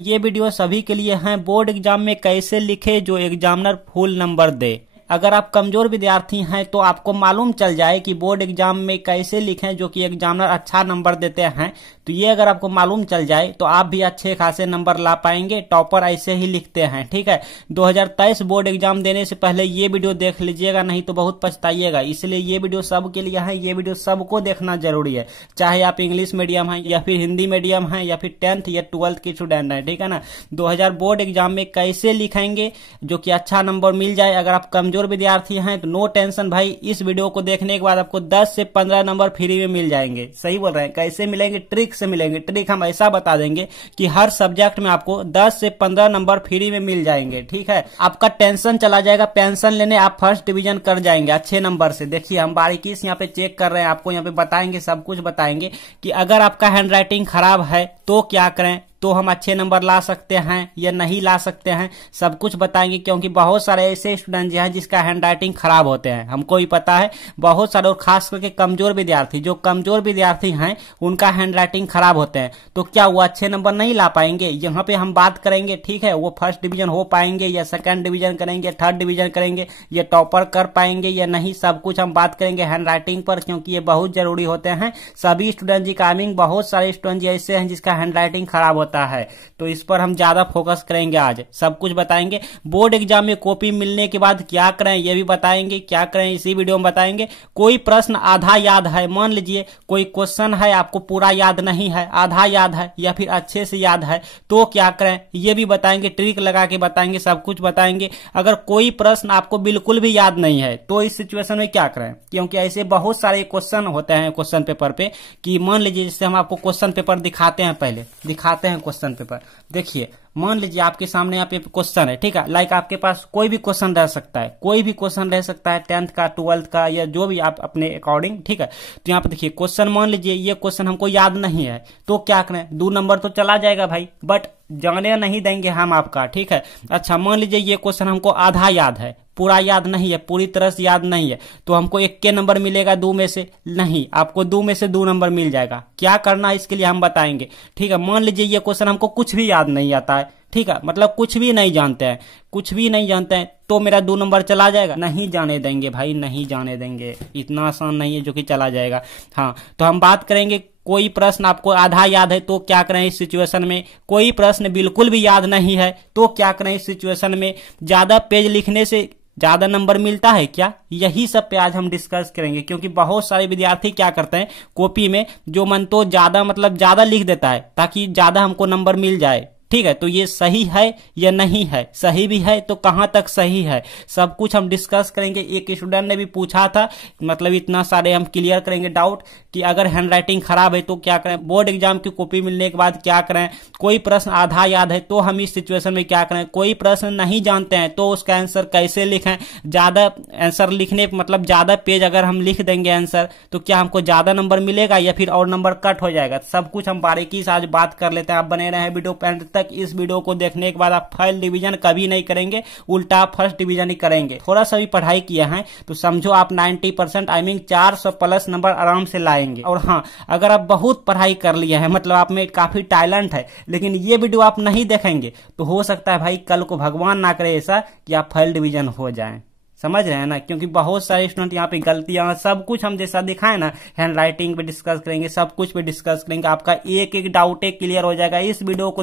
ये वीडियो सभी के लिए है बोर्ड एग्जाम में कैसे लिखे जो एग्जामिनर फुल नंबर दे। अगर आप कमजोर विद्यार्थी हैं तो आपको मालूम चल जाए कि बोर्ड एग्जाम में कैसे लिखें जो कि एग्जामिनर अच्छा नंबर देते हैं, तो ये अगर आपको मालूम चल जाए तो आप भी अच्छे खासे नंबर ला पाएंगे। टॉपर ऐसे ही लिखते हैं, ठीक है। 2023 बोर्ड एग्जाम देने से पहले ये वीडियो देख लीजिएगा, नहीं तो बहुत पछताइएगा। इसलिए ये वीडियो सबके लिए है, ये वीडियो सबको देखना जरूरी है, चाहे आप इंग्लिश मीडियम हैं या फिर हिंदी मीडियम हैं या फिर 10th या 12th के स्टूडेंट हैं, ठीक है ना। 2000 बोर्ड एग्जाम में कैसे लिखेंगे जो कि अच्छा नंबर मिल जाए। अगर आप कमजोर विद्यार्थी हैं तो नो टेंशन भाई, इस वीडियो को देखने के बाद आपको 10 से 15 नंबर फ्री में मिल जाएंगे। सही बोल रहे हैं। कैसे मिलेंगे? ट्रिक से मिलेंगे। ट्रिक हम ऐसा बता देंगे कि हर सब्जेक्ट में आपको 10 से 15 नंबर फ्री में मिल जाएंगे, ठीक है। आपका टेंशन चला जाएगा, पेंशन लेने आप फर्स्ट डिवीजन कर जाएंगे अच्छे नंबर से। देखिए हम बारीकी से यहाँ पे चेक कर रहे हैं, आपको यहाँ पे बताएंगे, सब कुछ बताएंगे कि अगर आपका हैंड राइटिंग खराब है तो क्या करें, तो हम अच्छे नंबर ला सकते हैं या नहीं ला सकते हैं, सब कुछ बताएंगे। क्योंकि बहुत सारे ऐसे स्टूडेंट हैं जिसका हैंड राइटिंग खराब होते हैं, हमको भी पता है बहुत सारे, और खास करके कमजोर विद्यार्थी, जो कमजोर विद्यार्थी हैं उनका हैंड राइटिंग खराब होते हैं, तो क्या वो अच्छे नंबर नहीं ला पाएंगे? यहाँ पे हम बात करेंगे, ठीक है। वो फर्स्ट डिवीजन हो पाएंगे या सेकंड डिवीजन करेंगे, थर्ड डिवीजन करेंगे, या टॉपर कर पाएंगे या नहीं, सब कुछ हम बात करेंगे हैंड राइटिंग पर, क्योंकि ये बहुत जरूरी होते हैं सभी स्टूडेंट जी का। बहुत सारे स्टूडेंट जी ऐसे हैं जिसका हैंड राइटिंग खराब होता है, तो इस पर हम ज्यादा फोकस करेंगे आज, सब कुछ बताएंगे। बोर्ड एग्जाम में कॉपी मिलने के बाद क्या करें ये भी बताएंगे, क्या करें इसी वीडियो में बताएंगे। कोई प्रश्न आधा याद है, मान लीजिए कोई क्वेश्चन है आपको पूरा याद नहीं है, आधा याद है या फिर अच्छे से याद है, तो क्या करें ये भी बताएंगे, ट्रिक लगा के बताएंगे, सब कुछ बताएंगे। अगर कोई प्रश्न आपको बिल्कुल भी याद नहीं है तो इस सिचुएशन में क्या करें, क्योंकि ऐसे बहुत सारे क्वेश्चन होते हैं क्वेश्चन पेपर पे, कि मान लीजिए जैसे हम आपको क्वेश्चन पेपर दिखाते हैं, पहले दिखाते हैं क्वेश्चन पेपर। देखिए मान लीजिए आपके सामने यहाँ पे क्वेश्चन है, ठीक है। लाइक आपके पास कोई भी क्वेश्चन रह सकता है, कोई भी क्वेश्चन रह सकता है, 10th का, 12th का, या जो भी आप अपने अकॉर्डिंग, ठीक है। तो यहाँ पे देखिए क्वेश्चन, मान लीजिए ये क्वेश्चन हमको याद नहीं है तो क्या करें, 2 नंबर तो चला जाएगा भाई, बट जाने नहीं देंगे हम आपका, ठीक है। अच्छा मान लीजिए ये क्वेश्चन हमको आधा याद है, पूरा याद नहीं है, पूरी तरह से याद नहीं है, तो हमको 1 के नंबर मिलेगा 2 में से, नहीं, आपको 2 में से 2 नंबर मिल जाएगा। क्या करना है इसके लिए हम बताएंगे, ठीक है। मान लीजिए ये क्वेश्चन हमको कुछ भी याद नहीं आता है, ठीक है, मतलब कुछ भी नहीं जानते हैं, कुछ भी नहीं जानते हैं, तो मेरा 2 नंबर चला जाएगा? नहीं जाने देंगे भाई, नहीं जाने देंगे, इतना आसान नहीं है जो कि चला जाएगा। हाँ, तो हम बात करेंगे, कोई प्रश्न आपको आधा याद है तो क्या करें इस सिचुएशन में, कोई प्रश्न बिल्कुल भी याद नहीं है तो क्या करें इस सिचुएशन में, ज्यादा पेज लिखने से ज्यादा नंबर मिलता है क्या, यही सब पे आज हम डिस्कस करेंगे। क्योंकि बहुत सारे विद्यार्थी क्या करते हैं कॉपी में जो मन तो ज्यादा, मतलब ज्यादा लिख देता है ताकि ज्यादा हमको नंबर मिल जाए, ठीक है। तो ये सही है या नहीं है, सही भी है तो कहां तक सही है, सब कुछ हम डिस्कस करेंगे। एक स्टूडेंट ने भी पूछा था, मतलब इतना सारे हम क्लियर करेंगे डाउट कि अगर हैंड राइटिंग खराब है तो क्या करें, बोर्ड एग्जाम की कॉपी मिलने के बाद क्या करें, कोई प्रश्न आधा याद है तो हम इस सिचुएशन में क्या करें, कोई प्रश्न नहीं जानते हैं तो उसका आंसर कैसे लिखें। ज्यादा आंसर लिखने, मतलब ज्यादा पेज अगर हम लिख देंगे आंसर तो क्या हमको ज्यादा नंबर मिलेगा या फिर और नंबर कट हो जाएगा, सब कुछ हम बारीकी से आज बात कर लेते हैं। आप बने रहे बीडियो पैंट तक। इस वीडियो को देखने के बाद आप फर्स्ट डिवीजन कभी नहीं करेंगे, उल्टा फर्स्ट डिवीजन ही करेंगे। थोड़ा सा भी पढ़ाई किया है तो समझो आप 90% 400 प्लस नंबर आराम से लाएंगे। और हाँ, अगर आप बहुत पढ़ाई कर लिया है, मतलब आप में काफी टैलेंट है, लेकिन ये वीडियो आप नहीं देखेंगे तो हो सकता है भाई कल को भगवान ना करे ऐसा कि आप फर्स्ट डिवीजन हो जाएं। समझ रहे हैं ना, क्योंकि बहुत सारे स्टूडेंट यहाँ पे गलतियां, सब कुछ हम जैसा दिखाए ना, हैंड राइटिंग पे डिस्कस करेंगे, सब कुछ पे डिस्कस करेंगे, आपका एक एक डाउट क्लियर हो जाएगा। इस वीडियो को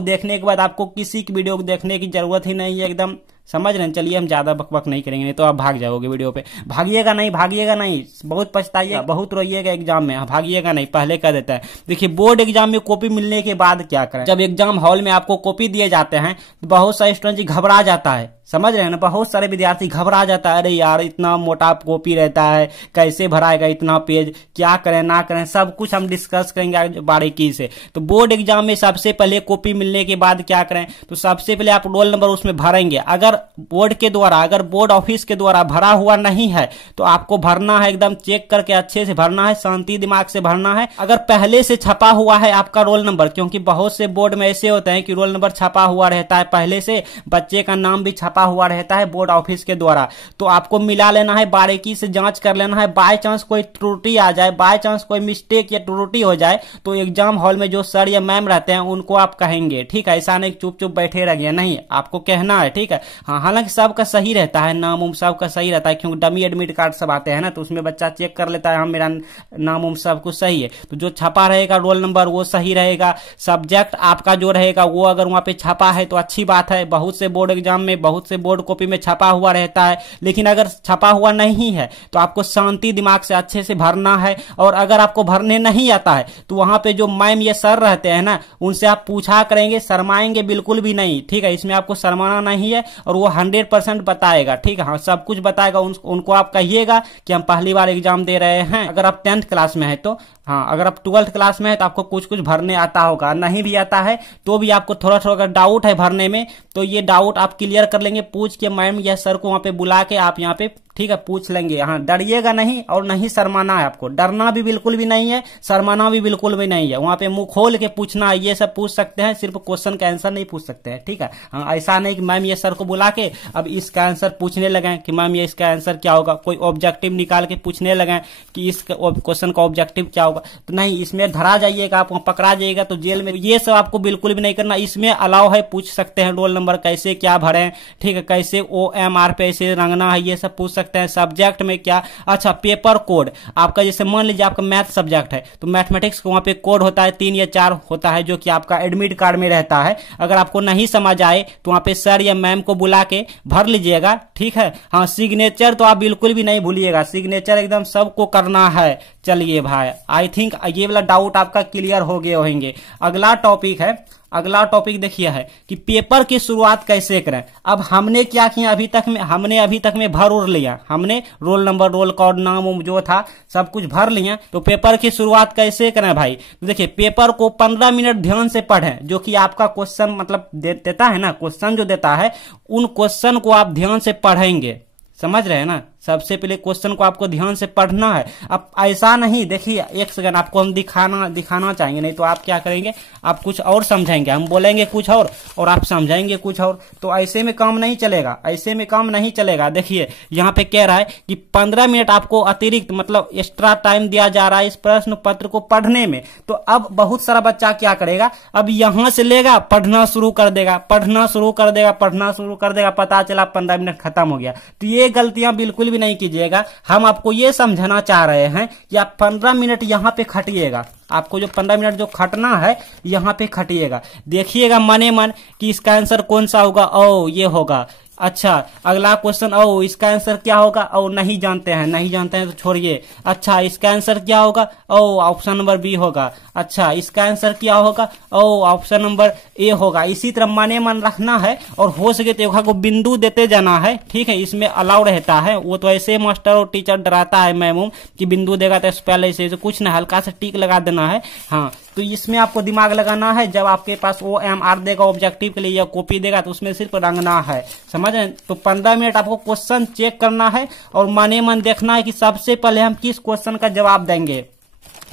देखने के बाद आपको किसी की वीडियो को देखने की जरूरत ही नहीं है, एकदम समझ रहे हैं। चलिए हम ज्यादा बकबक नहीं करेंगे, नहीं तो आप भाग जाओगे वीडियो पे। भागिएगा नहीं, बहुत पछताइएगा, बहुत रोइएगा एग्जाम में, भागिएगा नहीं, पहले कह देता है। देखिए बोर्ड एग्जाम में कॉपी मिलने के बाद क्या करें, जब एग्जाम हॉल में आपको कॉपी दिए जाते हैं तो बहुत सारे स्टूडेंट घबरा जाता है, समझ रहे हैं ना, बहुत सारे विद्यार्थी घबरा जाता है, अरे यार इतना मोटा कॉपी रहता है, कैसे भराएगा इतना पेज, क्या करें ना करें, सब कुछ हम डिस्कस करेंगे बारीकी से। तो बोर्ड एग्जाम में सबसे पहले कॉपी मिलने के बाद क्या करें, तो सबसे पहले आप रोल नंबर उसमें भरेंगे। अगर बोर्ड के द्वारा, अगर बोर्ड ऑफिस के द्वारा भरा हुआ नहीं है तो आपको भरना है, एकदम चेक करके अच्छे से भरना है, शांति दिमाग से भरना है। अगर पहले से छपा हुआ है आपका रोल नंबर, क्योंकि बहुत से बोर्ड में ऐसे होते हैं कि रोल नंबर छपा हुआ रहता है, पहले से बच्चे का नाम भी छपा छापा हुआ रहता है बोर्ड ऑफिस के द्वारा। तो आपको मिला लेना है, बारीकी से जांच कर लेना है। बाय चांस कोई त्रुटि आ जाए, बाय चांस कोई मिस्टेक या त्रुटि हो जाए तो एग्जाम हॉल में जो सर या मैम रहते हैं उनको आप कहेंगे, ठीक है। ऐसा नहीं चुप चुप बैठे रह गए, नहीं, आपको कहना है, ठीक है। हाँ, हालांकि सबका सही रहता है, नाम उम सबका सही रहता है, क्योंकि डमी एडमिट कार्ड सब आते हैं ना, तो उसमें बच्चा चेक कर लेता है, हाँ मेरा नाम उम सब कुछ सही है। तो जो छपा रहेगा रोल नंबर वो सही रहेगा। सब्जेक्ट आपका जो रहेगा वो अगर वहां पे छपा है तो अच्छी बात है। बहुत से बोर्ड एग्जाम में, बहुत से बोर्ड कॉपी में छपा हुआ रहता है, लेकिन अगर छपा हुआ नहीं है तो आपको शांति दिमाग से अच्छे से भरना है। और अगर आपको भरने नहीं आता है तो वहां पे जो मैम या सर रहते हैं ना, उनसे आप पूछा करेंगे, शर्माएंगे बिल्कुल भी नहीं, ठीक है। इसमें आपको शर्माना नहीं है और वो 100% बताएगा, ठीक है। हाँ, सब कुछ बताएगा। उनको आप कहिएगा कि हम पहली बार एग्जाम दे रहे हैं। अगर आप 10th क्लास में है तो, हाँ, अगर आप 12th क्लास में है तो आपको कुछ कुछ भरने आता होगा, नहीं भी आता है तो भी आपको थोड़ा थोड़ा अगर डाउट है भरने में तो ये डाउट आप क्लियर कर लेंगे। पूछ के मैम या सर को वहां पे बुला के आप यहाँ पे, ठीक है, पूछ लेंगे। हाँ, डरिएगा नहीं और नहीं शर्माना है आपको। डरना भी बिल्कुल भी नहीं है, शर्माना भी बिल्कुल भी नहीं है। वहां पे मुंह खोल के पूछना है, ये सब पूछ सकते हैं, सिर्फ क्वेश्चन का आंसर नहीं पूछ सकते हैं, ठीक है। हाँ, ऐसा नहीं कि मैम ये सर को बुला के अब इसका आंसर पूछने लगे कि मैम ये इसका आंसर क्या होगा, कोई ऑब्जेक्टिव निकाल के पूछने लगे कि इस क्वेश्चन का ऑब्जेक्टिव क्या होगा, तो नहीं, इसमें धरा जाइएगा, आप पकड़ा जाइएगा तो जेल में। ये सब आपको बिल्कुल भी नहीं करना। इसमें अलाउ है, पूछ सकते हैं रोल नंबर कैसे क्या भरें, ठीक है, कैसे OMR पे ऐसे रंगना है, ये सब पूछ सकते हैं। सब्जेक्ट में क्या, अच्छा, पेपर कोड आपका, जैसे मान लीजिए आपका मैथ सब्जेक्ट है तो मैथमेटिक्स का वहां पे कोड होता है 3 या 4 होता है, जो कि आपका एडमिट कार्ड में रहता है। अगर आपको नहीं समझ आए तो वहां पे सर या मैम को बुला के भर लीजिएगा, ठीक है। हाँ, सिग्नेचर तो आप बिल्कुल भी नहीं भूलिएगा, सिग्नेचर एकदम सबको करना है। चलिए भाई, आई थिंक ये वाला डाउट आपका क्लियर हो गए होंगे। अगला टॉपिक है, अगला टॉपिक देखिए है कि पेपर की शुरुआत कैसे करें। अब हमने क्या किया, अभी तक में भर उड़ लिया, हमने रोल नंबर, रोल कोड, नाम जो था सब कुछ भर लिया। तो पेपर की शुरुआत कैसे करें भाई, तो देखिए, पेपर को 15 मिनट ध्यान से पढ़ें। जो कि आपका क्वेश्चन मतलब देता है ना, क्वेश्चन जो देता है, उन क्वेश्चन को आप ध्यान से पढ़ेंगे, समझ रहे हैं ना। सबसे पहले क्वेश्चन को आपको ध्यान से पढ़ना है। अब ऐसा नहीं, देखिए एक सेकंड, आपको हम दिखाना चाहेंगे, नहीं तो आप क्या करेंगे, आप कुछ और समझाएंगे, हम बोलेंगे कुछ और आप समझाएंगे कुछ और, तो ऐसे में काम नहीं चलेगा, ऐसे में काम नहीं चलेगा। देखिए यहाँ पे कह रहा है कि 15 मिनट आपको अतिरिक्त मतलब एक्स्ट्रा टाइम दिया जा रहा है इस प्रश्न पत्र को पढ़ने में। तो अब बहुत सारा बच्चा क्या करेगा, अब यहां से लेगा, पढ़ना शुरू कर देगा, पता चला 15 मिनट खत्म हो गया। तो ये गलतियां बिल्कुल भी नहीं कीजिएगा। हम आपको ये समझाना चाह रहे हैं कि आप 15 मिनट यहां पे खटिएगा, आपको जो 15 मिनट जो खटना है यहां पे खटिएगा। देखिएगा मने मन कि इसका आंसर कौन सा होगा, ओ ये होगा। अच्छा, अगला क्वेश्चन, ओ इसका आंसर क्या होगा, ओ नहीं जानते हैं तो छोड़िए। अच्छा, इसका आंसर क्या होगा, ओ ऑप्शन नंबर बी होगा। अच्छा, इसका आंसर क्या होगा, ओ ऑप्शन नंबर ए होगा। इसी तरह मने मन रखना है और हो सके तो को बिंदु देते जाना है, ठीक है। इसमें अलाउ रहता है, वो तो ऐसे मास्टर और टीचर डराता है मैम कि बिंदु देगा तो पहले से कुछ ना, हल्का सा टिक लगा देना है। हाँ, तो इसमें आपको दिमाग लगाना है। जब आपके पास OMR देगा ऑब्जेक्टिव के लिए या कॉपी देगा तो उसमें सिर्फ रंगना है, समझ रहे हैं। तो 15 मिनट आपको क्वेश्चन चेक करना है और मने मन देखना है कि सबसे पहले हम किस क्वेश्चन का जवाब देंगे,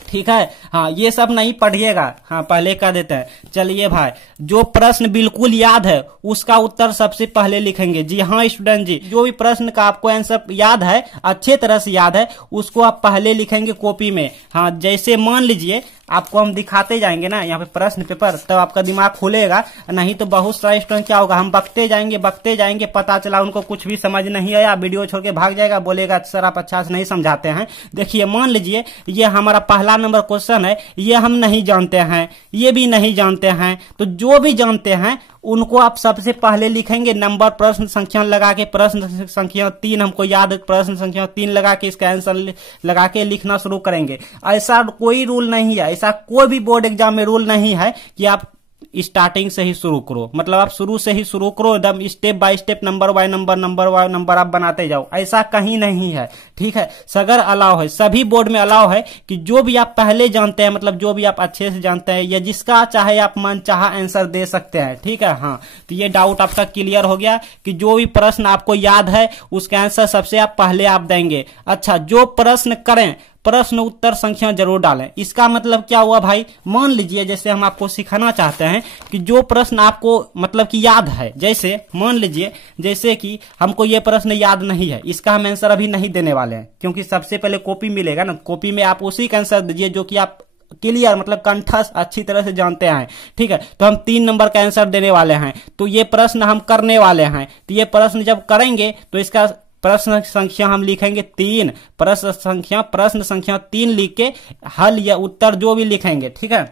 ठीक है। हाँ, ये सब नहीं पढ़िएगा, हाँ पहले कह देते हैं। चलिए भाई, जो प्रश्न बिल्कुल याद है उसका उत्तर सबसे पहले लिखेंगे। जी हाँ स्टूडेंट जी, जो भी प्रश्न का आपको आंसर याद है, अच्छे तरह से याद है, उसको आप पहले लिखेंगे कॉपी में। हाँ, जैसे मान लीजिए आपको हम दिखाते जाएंगे ना यहाँ पे प्रश्न पेपर, तब आपका दिमाग खुलेगा। नहीं तो बहुत सारे स्टूडेंट क्या होगा, हम बकते जाएंगे, पता चला उनको कुछ भी समझ नहीं आया, वीडियो छोड़ के भाग जाएगा, बोलेगा सर आप अच्छा से नहीं समझाते हैं। देखिए मान लीजिए ये हमारा पहला नंबर क्वेश्चन है, ये हम नहीं जानते हैं, ये भी नहीं जानते हैं। तो जो भी जानते हैं उनको आप सबसे पहले लिखेंगे नंबर, प्रश्न संख्या लगा के, प्रश्न संख्या 3 हमको याद है, प्रश्न संख्या 3 लगा के इसका आंसर लगा के लिखना शुरू करेंगे। ऐसा कोई रूल नहीं है, ऐसा कोई भी बोर्ड एग्जाम में रूल नहीं है कि आप स्टार्टिंग से ही शुरू करो, मतलब आप शुरू से ही शुरू करो, एकदम step by step, number by number आप बनाते जाओ, ऐसा कहीं नहीं है, ठीक है। सगर अलाउ है, सभी बोर्ड में अलाउ है कि जो भी आप पहले जानते हैं, मतलब जो भी आप अच्छे से जानते हैं, या जिसका चाहे आप मन चाहा आंसर दे सकते हैं, ठीक है। हाँ, तो ये डाउट आपका क्लियर हो गया कि जो भी प्रश्न आपको याद है उसका आंसर सबसे आप पहले आप देंगे। अच्छा, जो प्रश्न करें प्रश्न उत्तर संख्या जरूर डालें। इसका मतलब क्या हुआ भाई, मान लीजिए जैसे हम आपको सिखाना चाहते हैं कि जो प्रश्न आपको मतलब कि याद है, जैसे मान लीजिए जैसे कि हमको ये प्रश्न याद नहीं है, इसका हम आंसर अभी नहीं देने वाले हैं, क्योंकि सबसे पहले कॉपी मिलेगा ना, कॉपी में आप उसी का आंसर दीजिए जो कि आप क्लियर मतलब कंठस्थ अच्छी तरह से जानते हैं। ठीक है, तो हम 3 नंबर का आंसर देने वाले हैं, तो ये प्रश्न हम करने वाले हैं। तो ये प्रश्न जब करेंगे तो इसका प्रश्न संख्या हम लिखेंगे 3, प्रश्न संख्या 3 लिख के हल या उत्तर जो भी लिखेंगे। ठीक है,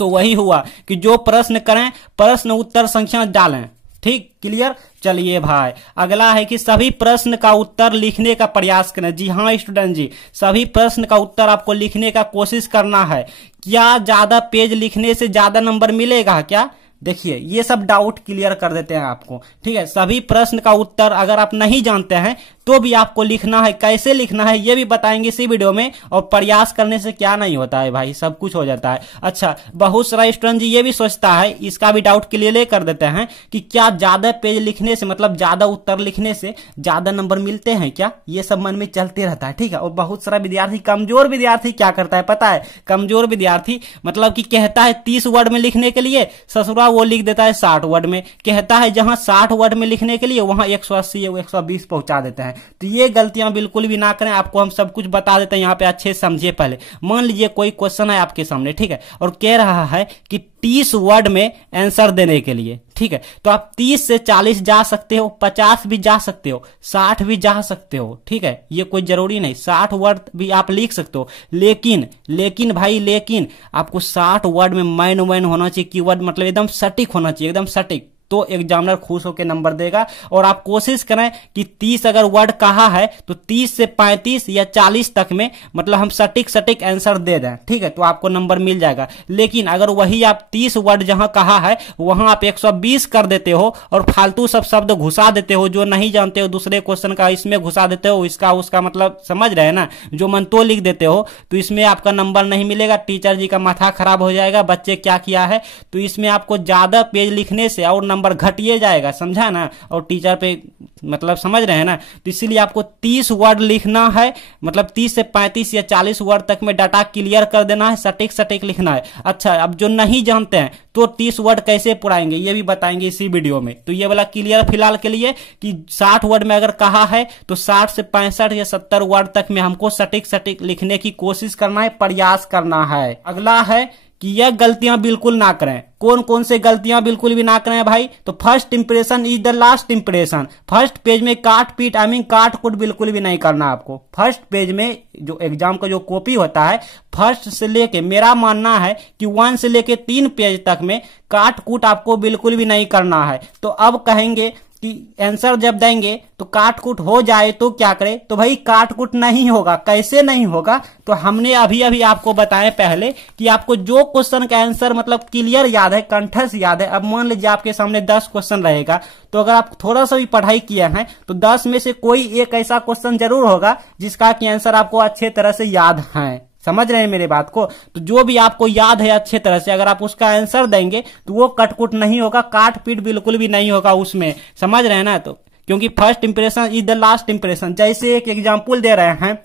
तो वही हुआ कि जो प्रश्न करें प्रश्न उत्तर संख्या डालें। ठीक, क्लियर। चलिए भाई, अगला है कि सभी प्रश्न का उत्तर लिखने का प्रयास करें। जी हाँ स्टूडेंट जी, सभी प्रश्न का उत्तर आपको लिखने का कोशिश करना है। क्या ज्यादा पेज लिखने से ज्यादा नंबर मिलेगा क्या? देखिए ये सब डाउट क्लियर कर देते हैं आपको। ठीक है, सभी प्रश्न का उत्तर अगर आप नहीं जानते हैं तो भी आपको लिखना है, कैसे लिखना है ये भी बताएंगे इसी वीडियो में। और प्रयास करने से क्या नहीं होता है भाई, सब कुछ हो जाता है। अच्छा, बहुत सारा स्टूडेंट जी ये भी सोचता है, इसका भी डाउट क्लियर कर देते हैं कि क्या ज्यादा पेज लिखने से मतलब ज्यादा उत्तर लिखने से ज्यादा नंबर मिलते हैं क्या? ये सब मन में चलते रहता है। ठीक है, और बहुत सारा विद्यार्थी, कमजोर विद्यार्थी क्या करता है पता है? कमजोर विद्यार्थी मतलब कि कहता है 30 वर्ड में लिखने के लिए, ससुरा वो लिख देता है 60 वर्ड में। कहता है जहां 60 वर्ड में लिखने के लिए वहां 180 या 120 पहुंचा देते हैं। तो ये गलतियां बिल्कुल भी ना करें, आपको हम सब कुछ बता देते हैं यहाँ पे, अच्छे से समझिए। पहले मान लीजिए कोई क्वेश्चन है आपके सामने, ठीक है, और कह रहा है कि 30 वर्ड में आंसर देने के लिए। ठीक है, तो आप 30 से 40 जा सकते हो, 50 भी जा सकते हो, 60 भी जा सकते हो। ठीक है, ये कोई जरूरी नहीं, 60 वर्ड भी आप लिख सकते हो। लेकिन भाई लेकिन आपको 60 वर्ड में मैन होना चाहिए, कीवर्ड मतलब एकदम सटीक होना चाहिए, एकदम सटीक, तो एग्जामिनर खुश होकर नंबर देगा। और आप कोशिश करें कि 30 अगर वर्ड कहा है तो 30 से 35 या 40 तक में मतलब हम सटीक आंसर दे दें। ठीक है, तो आपको नंबर मिल जाएगा। लेकिन अगर वही आप 30 वर्ड जहां कहा है वहां आप 120 कर देते हो और फालतू सब शब्द घुसा देते हो जो नहीं जानते हो, दूसरे क्वेश्चन का इसमें घुसा देते हो, इसका उसका मतलब समझ रहे हैं ना, जो मन तो लिख देते हो, तो इसमें आपका नंबर नहीं मिलेगा। टीचर जी का माथा खराब हो जाएगा, बच्चे क्या किया है। तो इसमें आपको ज्यादा पेज लिखने से और नंबर घटिए जाएगा, समझा ना, और टीचर पे मतलब समझ रहे हैं ना। तो इसीलिए आपको 30 वर्ड लिखना है, मतलब 30 से 35 या 40 वर्ड तक में डाटा क्लियर कर देना है, सटीक लिखना है। अच्छा, अब जो नहीं जानते हैं तो 30 वर्ड कैसे पुराएंगे ये भी बताएंगे इसी वीडियो में। तो ये वाला क्लियर फिलहाल के लिए कि 60 वर्ड में अगर कहा है तो 60 से 65 या 70 वर्ड तक में हमको सटीक लिखने की कोशिश करना है, प्रयास करना है। अगला है कि यह गलतियां बिल्कुल ना करें। कौन कौन से गलतियां बिल्कुल भी ना करें भाई? तो first impression is the last impression. First page में काट कूट बिल्कुल भी नहीं करना आपको। फर्स्ट पेज में जो एग्जाम का जो कॉपी होता है, फर्स्ट से लेके, मेरा मानना है कि 1 से लेके 3 पेज तक में काट कूट आपको बिल्कुल भी नहीं करना है। तो अब कहेंगे कि आंसर जब देंगे तो काट कूट हो जाए तो क्या करें? तो भाई काट कूट नहीं होगा। कैसे नहीं होगा? तो हमने अभी आपको बताया पहले कि आपको जो क्वेश्चन का आंसर मतलब क्लियर याद है, कंठस्थ याद है। अब मान लीजिए आपके सामने 10 क्वेश्चन रहेगा, तो अगर आप थोड़ा सा भी पढ़ाई किए हैं तो 10 में से कोई एक ऐसा क्वेश्चन जरूर होगा जिसका कि आंसर आपको अच्छे तरह से याद है। समझ रहे हैं मेरे बात को? तो जो भी आपको याद है अच्छे तरह से, अगर आप उसका आंसर देंगे तो वो कटकुट नहीं होगा, काट पीट बिल्कुल भी नहीं होगा उसमें। समझ रहे हैं ना? तो क्योंकि first impression is the last impression. जैसे एक एग्जांपल दे रहे हैं,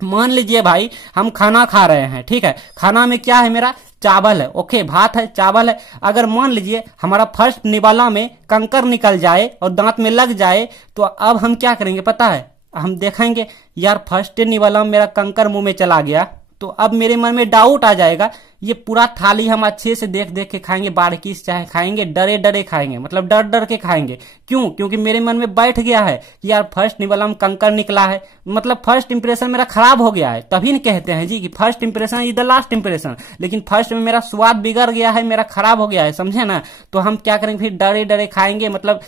मान लीजिए भाई हम खाना खा रहे हैं, ठीक है, खाना में क्या है मेरा? चावल है, ओके, भात है, चावल है। अगर मान लीजिए हमारा फर्स्ट निवाला में कंकर निकल जाए और दांत में लग जाए, तो अब हम क्या करेंगे पता है? हम देखेंगे यार फर्स्ट निवाला में मेरा कंकर मुंह में चला गया, तो अब मेरे मन में डाउट आ जाएगा, ये पूरा थाली हम अच्छे से देख के खाएंगे, बारीकी से चाहे खाएंगे, डरे खाएंगे, मतलब डर के खाएंगे। क्यों? क्योंकि मेरे मन में बैठ गया है कि यार फर्स्ट निवाला में कंकर निकला है, मतलब फर्स्ट इंप्रेशन मेरा खराब हो गया है। तभी न कहते हैं जी कि first impression is the last impression. लेकिन फर्स्ट में मेरा स्वाद बिगड़ गया है, मेरा खराब हो गया है, समझे ना? तो हम क्या करेंगे फिर? डरे खाएंगे, मतलब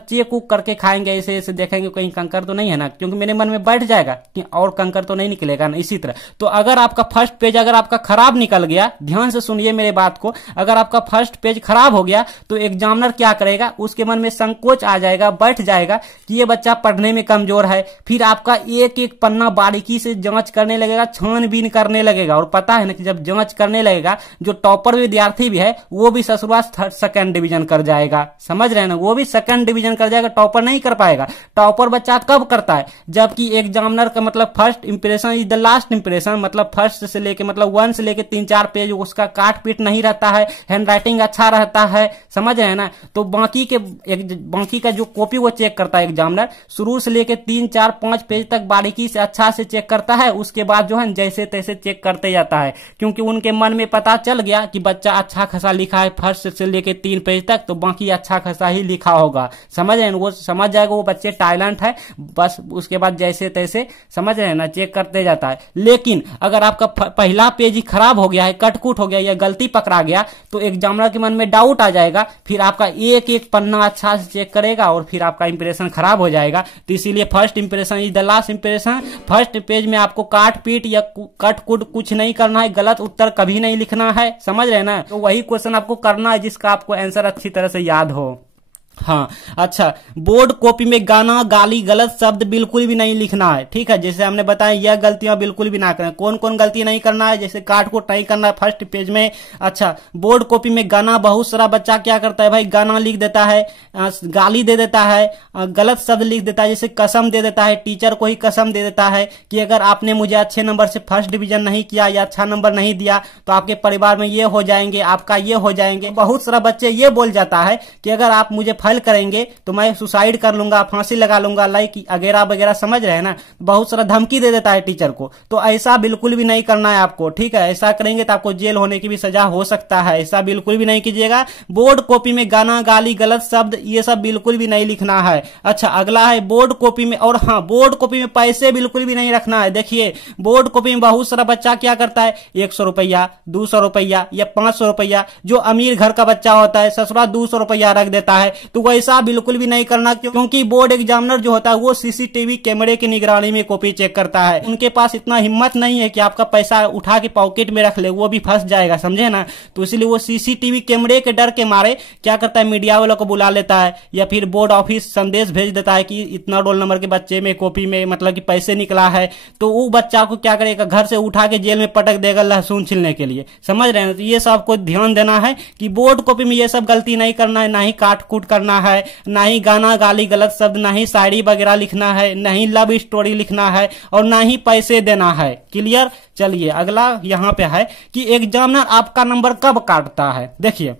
चेक उक करके खाएंगे, ऐसे देखेंगे कहीं कंकर तो नहीं है ना, क्योंकि मेरे मन में बैठ जाएगा कि और कंकर तो नहीं निकलेगा ना, इसी तरह। तो अगर आपका फर्स्ट पेज अगर आपका खराब निकल गया, ध्यान से सुनिए मेरे बात को, अगर आपका फर्स्ट पेज खराब हो गया तो एग्जामिनर क्या करेगा, उसके मन में संकोच आ जाएगा, बैठ जाएगा कि ये बच्चा पढ़ने में कमजोर है। फिर आपका एक एक पन्ना बारीकी से जांच करने लगेगा, छानबीन करने लगेगा। और पता है ना कि जब जांच करने लगेगा, जो टॉपर विद्यार्थी भी है वो भी ससुरा सेकंड डिवीजन कर जाएगा। समझ रहे हैं ना, वो भी सेकंड डिवीजन कर जाएगा, टॉपर नहीं कर पाएगा। टॉपर बच्चा कब करता है, जबकि एग्जामिनर का मतलब first impression is the last impression, मतलब फर्स्ट से लेके मतलब 1 से लेके 3-4 पेज उसका काट पीट नहीं रहता है, हैंड राइटिंग अच्छा रहता है। समझ रहे हैं ना, तो बाकी का जो कॉपी वो चेक करता है एग्जामिनर, शुरू से लेके 3-4-5 पेज तक बारीकी से अच्छा से चेक करता है। उसके बाद जो है जैसे तैसे चेक करते जाता है, क्योंकि उनके मन में पता चल गया कि बच्चा अच्छा खासा लिखा है फर्स्ट से लेके 3 पेज तक, तो बाकी अच्छा खासा ही लिखा होगा। समझ रहे हैं, वो समझ जाएगा वो बच्चे टैलेंट है, बस उसके बाद जैसे तैसे समझ रहे हैं ना चेक करते जाता है। लेकिन अगर आपका पहला पेज ही खराब हो गया है, कटकुट हो गया या गलती पकड़ा गया, तो एग्जामिनर के मन में डाउट आ जाएगा, फिर आपका एक एक पन्ना अच्छा से चेक करेगा और फिर आपका इंप्रेशन खराब हो जाएगा। तो इसीलिए first impression is the last impression. First page में आपको काट पीट या कट कुट कुछ नहीं करना है, गलत उत्तर कभी नहीं लिखना है। समझ रहे हैं ना, तो वही क्वेश्चन आपको करना है जिसका आपको आंसर अच्छी तरह से याद हो। हाँ अच्छा, बोर्ड कॉपी में गाना गाली गलत शब्द बिल्कुल भी नहीं लिखना है। ठीक है, जैसे हमने बताया यह गलतियां बिल्कुल भी ना करें। कौन कौन गलती नहीं करना है, जैसे काट को नहीं करना है फर्स्ट पेज में। अच्छा, बोर्ड कॉपी में गाना, बहुत सारा बच्चा क्या करता है भाई, गाना लिख देता है, गाली दे देता है, गलत शब्द लिख देता है, जैसे कसम दे देता है, टीचर को ही कसम दे देता है कि अगर आपने मुझे अच्छे नंबर से फर्स्ट डिवीजन नहीं किया या अच्छा नंबर नहीं दिया तो आपके परिवार में ये हो जाएंगे, आपका ये हो जाएंगे। बहुत सारा बच्चे ये बोल जाता है कि अगर आप मुझे फेल करेंगे तो मैं सुसाइड कर लूंगा, फांसी लगा लूंगा, लाइक वगैरह वगैरह। समझ रहे हैं ना, बहुत सारा धमकी दे देता है टीचर को। तो ऐसा बिल्कुल भी नहीं करना है आपको। ठीक है, ऐसा करेंगे तो आपको जेल होने की भी सजा हो सकता है, ऐसा बिल्कुल भी नहीं कीजिएगा। बोर्ड कॉपी में गाना गाली गलत शब्द ये सब बिल्कुल भी नहीं लिखना है। अच्छा, अगला है बोर्ड कॉपी में, और हाँ बोर्ड कॉपी में पैसे बिल्कुल भी नहीं रखना है। देखिए बोर्ड कॉपी में बहुत सारा बच्चा क्या करता है, 100 रुपया 200 रुपया या 500 रुपया, जो अमीर घर का बच्चा होता है ससुरा 200 रुपया रख देता है। तो वैसा बिल्कुल भी नहीं करना, क्योंकि बोर्ड एग्जामिनर जो होता है वो सीसीटीवी कैमरे की निगरानी में कॉपी चेक करता है। उनके पास इतना हिम्मत नहीं है कि आपका पैसा उठा के पॉकेट में रख ले, वो भी फंस जाएगा, समझे ना। तो इसलिए वो सीसीटीवी कैमरे के डर के मारे क्या करता है, मीडिया वालों को बुला लेता है या फिर बोर्ड ऑफिस संदेश भेज देता है कि इतना रोल नंबर के बच्चे में कॉपी में मतलब कि पैसे निकला है। तो वो बच्चा को क्या करेगा, घर से उठा के जेल में पटक देगा लहसुन छीलने के लिए। समझ रहे हैं, तो ये सब को ध्यान देना है कि बोर्ड कॉपी में ये सब गलती नहीं करना है, ना ही काट कूट करना है, ना ही गाना गाली गलत शब्द, ना ही शायरी वगैरह लिखना है, ना ही लव स्टोरी लिखना है, और ना ही पैसे देना है। क्लियर। चलिए अगला यहाँ पे है कि एग्जामिनर आपका नंबर कब काटता है। देखिए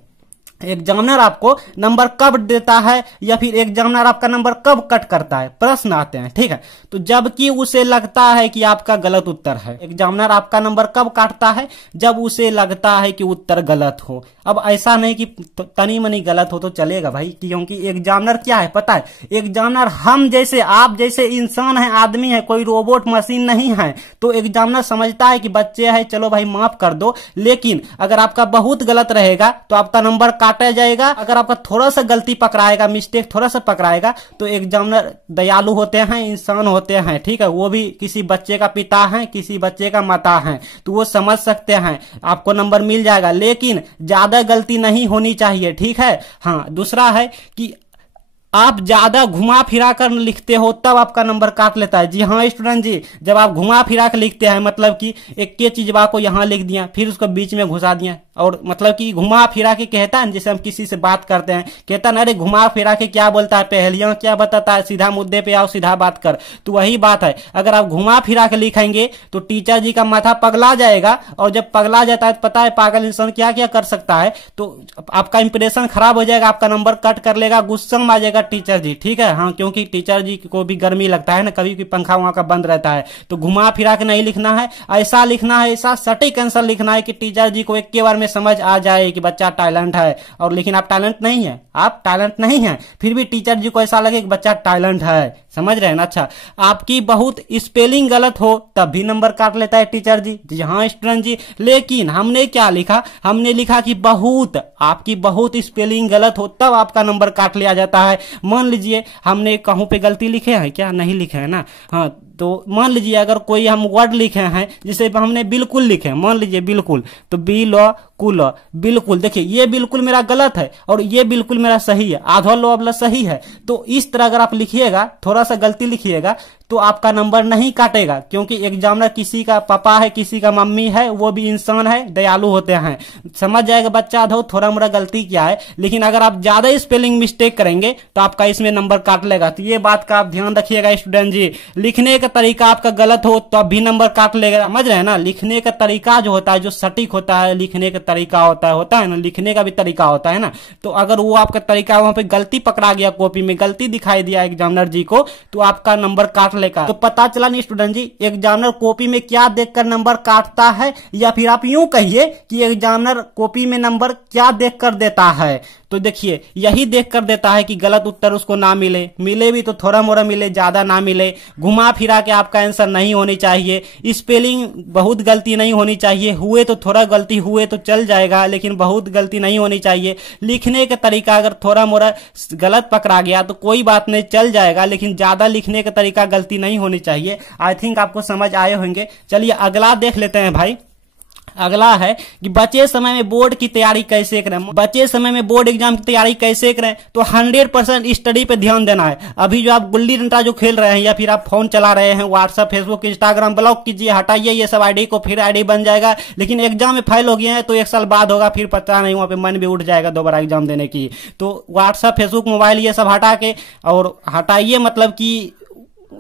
एग्जामिनर आपको नंबर कब देता है या फिर एग्जामिनर आपका नंबर कब कट करता है, प्रश्न आते हैं। ठीक है, तो जबकि उसे लगता है कि आपका गलत उत्तर है। एग्जामिनर आपका नंबर कब काटता है, जब उसे लगता है कि उत्तर गलत हो। अब ऐसा नहीं कि तनी मनी गलत हो तो चलेगा भाई, क्योंकि एग्जामिनर क्या है पता है, एग्जामिनर हम जैसे आप जैसे इंसान है, आदमी है, कोई रोबोट मशीन नहीं है। तो एग्जामिनर समझता है कि बच्चे है, चलो भाई माफ कर दो। लेकिन अगर आपका बहुत गलत रहेगा तो आपका नंबर काटा जाएगा। अगर आपका थोड़ा सा गलती पकड़ाएगा, मिस्टेक थोड़ा सा पकड़ाएगा, तो एग्जामिनर दयालु होते हैं, इंसान होते हैं। ठीक है, वो भी किसी बच्चे का पिता है, किसी बच्चे का माता है, तो वो समझ सकते हैं, आपको नंबर मिल जाएगा। लेकिन ज्यादा गलती नहीं होनी चाहिए। ठीक है। हाँ, दूसरा है कि आप ज्यादा घुमा फिरा कर लिखते हो तब आपका नंबर काट लेता है। जी हाँ स्टूडेंट जी, जब आप घुमा फिरा कर लिखते हैं, मतलब कि एक के चीज को यहाँ लिख दिया फिर उसको बीच में घुसा दिया, और मतलब कि घुमा फिरा के कहता है, जैसे हम किसी से बात करते हैं, कहता है अरे घुमा फिरा के क्या बोलता है, पहेलियां क्या बताता है, सीधा मुद्दे पे आओ, सीधा बात कर। तो वही बात है, अगर आप घुमा फिरा के लिखेंगे तो टीचर जी का माथा पगला जाएगा, और जब पगला जाता है तो पता है पागल इंसान क्या क्या कर सकता है, तो आपका इंप्रेशन खराब हो जाएगा, आपका नंबर कट कर लेगा, गुस्सा में आ जाएगा टीचर जी। ठीक है। हाँ, क्योंकि टीचर जी को भी गर्मी लगता है ना, कभी भी पंखा वहां का बंद रहता है। तो घुमा फिरा के नहीं लिखना है, ऐसा लिखना है, ऐसा सटीक आंसर लिखना है कि टीचर जी को एक के बार में समझ आ जाए कि बच्चा टैलेंट है। और लेकिन आप टैलेंट नहीं है, आप टैलेंट नहीं है, फिर भी टीचर जी को ऐसा लगे कि बच्चा टैलेंट है। समझ रहे हैं ना। अच्छा, आपकी बहुत स्पेलिंग गलत हो तब भी नंबर काट लेता है टीचर जी। जी हाँ स्टूडेंट जी, लेकिन हमने क्या लिखा, हमने लिखा कि बहुत, आपकी बहुत स्पेलिंग गलत हो तब आपका नंबर काट लिया जाता है। मान लीजिए हमने कहूं पे गलती लिखे हैं क्या, नहीं लिखे हैं ना। हाँ, तो मान लीजिए अगर कोई हम वर्ड लिखे हैं, जिसे हमने बिल्कुल लिखे, मान लीजिए बिल्कुल, तो बिल्कुल, बिल्कुल, देखिए ये बिल्कुल मेरा गलत है और ये बिल्कुल मेरा सही है, आधा लो अबला सही है। तो इस तरह अगर आप लिखिएगा, थोड़ा सा गलती लिखिएगा तो आपका नंबर नहीं काटेगा, क्योंकि एग्जामिनर किसी का पापा है, किसी का मम्मी है, वो भी इंसान है, दयालु होते हैं, समझ जाएगा बच्चा दो थोड़ा मोड़ा गलती क्या है। लेकिन अगर आप ज्यादा स्पेलिंग मिस्टेक करेंगे तो आपका इसमें नंबर काट लेगा। तो ये बात का आप ध्यान रखिएगा स्टूडेंट जी। लिखने का तरीका आपका गलत हो तो आप भी नंबर काट लेगा, समझ रहे हैं ना। लिखने का तरीका जो होता है, जो सटीक होता है, लिखने का तरीका होता है ना, लिखने का भी तरीका होता है ना। तो अगर वो आपका तरीका वहां पे गलती पकड़ा गया, कॉपी में गलती दिखाई दिया एग्जामिनर जी को, तो आपका नंबर काट लेगा। तो पता चला नहीं स्टूडेंट जी, एग्जामिनर कॉपी में क्या देखकर नंबर काटता है, या फिर आप यूं कहिए कि एग्जामिनर कॉपी में नंबर क्या देखकर देता है। तो देखिए यही देखकर देता है कि गलत उत्तर उसको ना मिले, मिले भी तो थोड़ा मोड़ा मिले, ज्यादा ना मिले, घुमा फिरा के आपका आंसर नहीं होनी चाहिए, स्पेलिंग बहुत गलती नहीं होनी चाहिए, हुए तो थोड़ा गलती हुए तो चल जाएगा, लेकिन बहुत गलती नहीं होनी चाहिए। लिखने का तरीका अगर थोड़ा मोड़ा गलत पकड़ा गया तो कोई बात नहीं, चल जाएगा, लेकिन ज्यादा लिखने का तरीका गलती नहीं होनी चाहिए। आई थिंक आपको समझ आए होंगे। चलिए अगला देख लेते हैं भाई। अगला है कि बचे समय में बोर्ड की तैयारी कैसे करें। बचे समय में बोर्ड एग्जाम की तैयारी कैसे करें, तो 100% स्टडी पे ध्यान देना है। अभी जो आप गुल्ली डंडा जो खेल रहे हैं, या फिर आप फोन चला रहे हैं, व्हाट्सएप, फेसबुक, इंस्टाग्राम ब्लॉक कीजिए, हटाइए ये सब आईडी को, फिर आईडी बन जाएगा। लेकिन एग्जाम में फेल हो गए हैं तो 1 साल बाद होगा, फिर पता नहीं, वहां पे मन भी उठ जाएगा दोबारा एग्जाम देने की। तो व्हाट्सएप, फेसबुक, मोबाइल ये सब हटा के, और हटाइए मतलब कि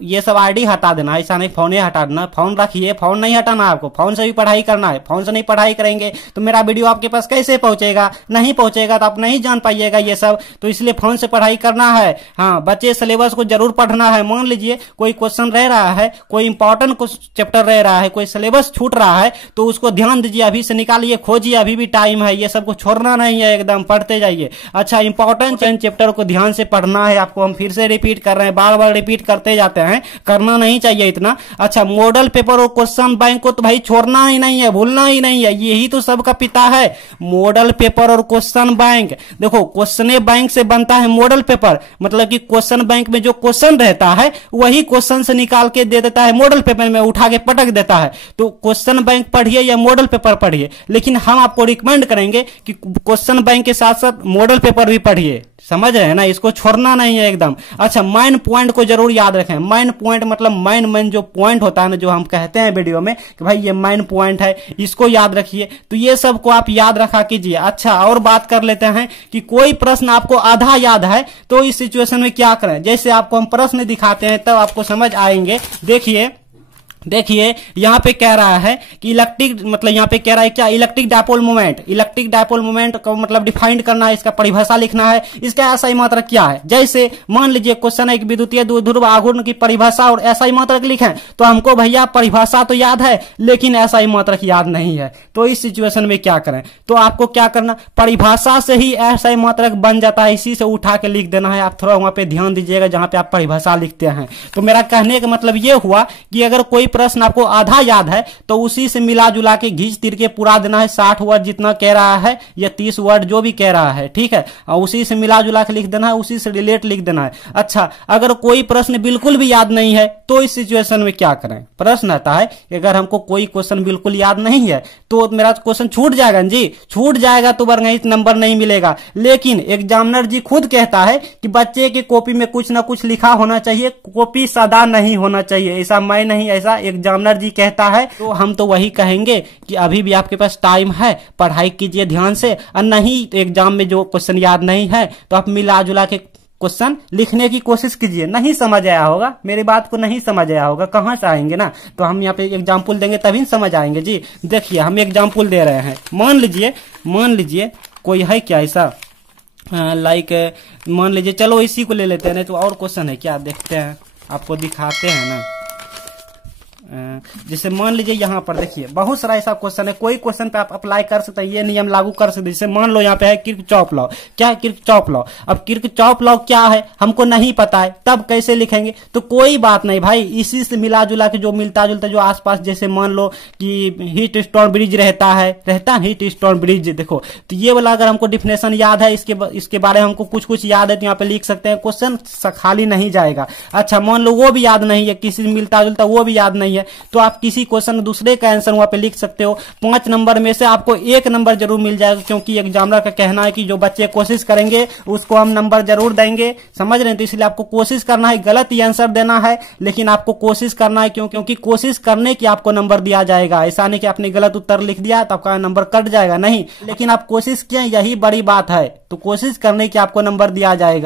ये सब आईडी हटा देना, ऐसा नहीं फोन ही हटा देना। फोन रखिए, फोन नहीं हटाना आपको, फोन से भी पढ़ाई करना है। फोन से नहीं पढ़ाई करेंगे तो मेरा वीडियो आपके पास कैसे पहुंचेगा, नहीं पहुंचेगा तो आप नहीं जान पाइएगा ये सब। तो इसलिए फोन से पढ़ाई करना है। हाँ, बच्चे सिलेबस को जरूर पढ़ना है। मान लीजिए कोई क्वेश्चन रह रहा है, कोई इंपॉर्टेंट चैप्टर रह रहा है, कोई सिलेबस छूट रहा है, तो उसको ध्यान दीजिए, अभी से निकालिए, खोजिए, अभी भी टाइम है, ये सबको छोड़ना नहीं है, एकदम पढ़ते जाइए। अच्छा, इंपॉर्टेंट चैप्टर को ध्यान से पढ़ना है आपको। हम फिर से रिपीट कर रहे हैं, बार बार रिपीट करते जाते हैं, करना नहीं चाहिए इतना। अच्छा, मॉडल पेपर और क्वेश्चन बैंक को तो भाई छोड़ना ही नहीं है, भूलना ही नहीं है, यही तो सबका पिता है। मॉडल पेपर और क्वेश्चन बैंक, देखो क्वेश्चन बैंक से बनता है मॉडल पेपर, मतलब कि क्वेश्चन बैंक में जो क्वेश्चन रहता है वही क्वेश्चन से निकाल के दे देता है, मॉडल पेपर में उठा के पटक देता है। तो क्वेश्चन बैंक पढ़िए या मॉडल पेपर पढ़िए, लेकिन हम आपको रिकमेंड करेंगे कि क्वेश्चन बैंक के साथ साथ मॉडल पेपर भी पढ़िए, समझ रहे हैं ना, इसको छोड़ना नहीं है एकदम। अच्छा, मेन पॉइंट को जरूर याद रखें। मेन पॉइंट मतलब मेन जो पॉइंट होता है ना, जो हम कहते हैं वीडियो में कि भाई ये मेन पॉइंट है, इसको याद रखिए। तो ये सब को आप याद रखा कीजिए। अच्छा, और बात कर लेते हैं कि कोई प्रश्न आपको आधा याद है तो इस सिचुएशन में क्या करें। जैसे आपको हम प्रश्न दिखाते हैं तब आपको समझ आएंगे। देखिए यहाँ पे कह रहा है कि इलेक्ट्रिक, मतलब यहाँ पे कह रहा है क्या, electric dipole moment. Electric dipole moment को मतलब डिफाइन करना है, इसका परिभाषा लिखना है, इसका एसआई मात्रक क्या है। जैसे मान लीजिए क्वेश्चन है कि विद्युतीय द्विध्रुव आघूर्ण की परिभाषा और एसआई मात्रक लिखें, तो हमको भैया परिभाषा तो याद है लेकिन एसआई मात्रक याद नहीं है। तो इस सिचुएशन में क्या करें, तो आपको क्या करना, परिभाषा से ही एसआई मात्रक बन जाता है, इसी से उठा के लिख देना है। आप थोड़ा वहां पे ध्यान दीजिएगा जहां पे आप परिभाषा लिखते हैं। तो मेरा कहने का मतलब ये हुआ कि अगर कोई प्रश्न आपको आधा याद है तो उसी से मिला जुला के घींच तीर के पूरा देना है। 60 वर्ड जितना कह रहा है या 30 वर्ड जो भी कह रहा है, ठीक है, और उसी से मिला जुला के लिख देना है, उसी से रिलेट लिख देना है। अच्छा, अगर कोई प्रश्न बिल्कुल भी याद नहीं है तो इस सिचुएशन में क्या करें। प्रश्न आता है कि अगर हमको कोई क्वेश्चन बिल्कुल याद नहीं है तो मेरा क्वेश्चन छूट जाएगा जी, छूट जाएगा तो बरगणित नंबर नहीं मिलेगा। लेकिन एग्जामिनर जी खुद कहता है कि बच्चे की कॉपी में कुछ ना कुछ लिखा होना चाहिए, कॉपी सदा नहीं होना चाहिए। ऐसा मैं नहीं, ऐसा एग्जामिनर जी कहता है। तो हम तो वही कहेंगे कि अभी भी आपके पास टाइम है, पढ़ाई कीजिए ध्यान से, और नहीं तो एग्जाम में जो क्वेश्चन याद नहीं है तो आप मिला जुला के क्वेश्चन लिखने की कोशिश कीजिए। नहीं समझ आया होगा, मेरी बात को नहीं समझ आया होगा, कहां से आएंगे ना, तो हम यहाँ पे एग्जाम्पल देंगे तभी समझ आएंगे जी। देखिए हम एग्जाम्पल दे रहे हैं। मान लीजिए कोई है क्या ऐसा, लाइक मान लीजिए, चलो इसी को ले लेते हैं, नहीं तो और क्वेश्चन है क्या, देखते हैं, आपको दिखाते हैं ना। जैसे मान लीजिए यहाँ पर देखिए बहुत सारा ऐसा क्वेश्चन है, कोई क्वेश्चन पे आप अप्लाई कर सकते हैं, ये नियम लागू कर सकते हैं। जैसे मान लो यहाँ पे है किर्चॉफ लॉ। क्या है किर्चॉफ लॉ? अब किर्चॉफ लॉ क्या है हमको नहीं पता है, तब कैसे लिखेंगे? तो कोई बात नहीं भाई, इसी से मिला जुला के जो मिलता जुलता जो आसपास, जैसे मान लो कि हीट स्टोन ब्रिज रहता है हीट स्टोन ब्रिज, देखो तो ये वाला अगर हमको डिफिनेशन याद है, इसके बारे में हमको कुछ कुछ याद है तो यहाँ पे लिख सकते हैं, क्वेश्चन खाली नहीं जाएगा। अच्छा मान लो वो भी याद नहीं है, किसी से मिलता जुलता वो भी याद नहीं है, तो आप किसी क्वेश्चन दूसरे का आंसर वहां पे लिख सकते हो। 5 नंबर में से आपको 1 नंबर जरूर मिल जाएगा, क्योंकि एग्जामिनर का कहना है कि जो बच्चे कोशिश करेंगे उसको हम नंबर जरूर देंगे, समझ रहे हैं? तो इसलिए आपको कोशिश करना है, गलत ही आंसर देना है लेकिन आपको कोशिश करना है। क्योंकि कोशिश करने की आपको नंबर दिया जाएगा, ऐसा नहीं कि आपने गलत उत्तर लिख दिया तो आपका नंबर कट जाएगा, नहीं, लेकिन आप कोशिश किए यही बड़ी बात है, तो कोशिश करने की आपको नंबर दिया जाएगा।